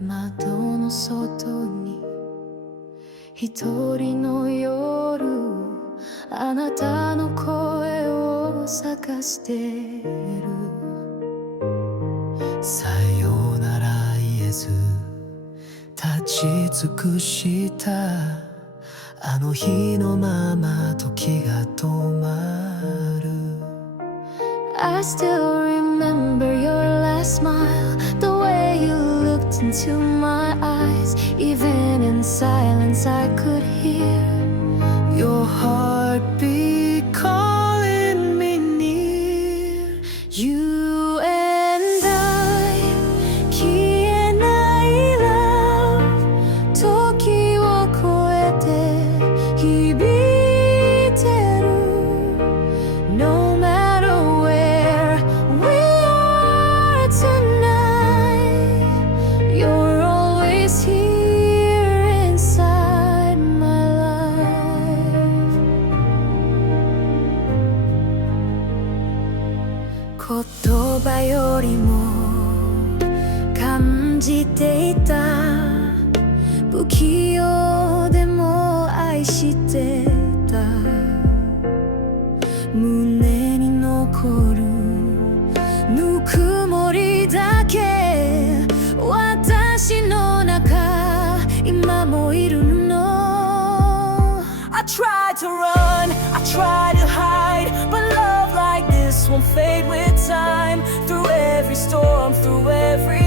窓の外に一人の夜、あなたの声を探してる。さようなら言えず立ち尽くしたあの日のまま時が止まる。 I still remember your last smile, the way you looked into my eyes. Even in silence I could hear your heartbeat calling me near. You and I, 消えない love、 時を超えて響いてる。 No matter where we are tonight, you're always here inside my life. 言葉よりも感じていた、不器用でも愛してた。胸に残るぬくもりだけ、私の中今もいるの。 I tried to run, I tried to hide, but love like this won't fade with time. Through every storm, through every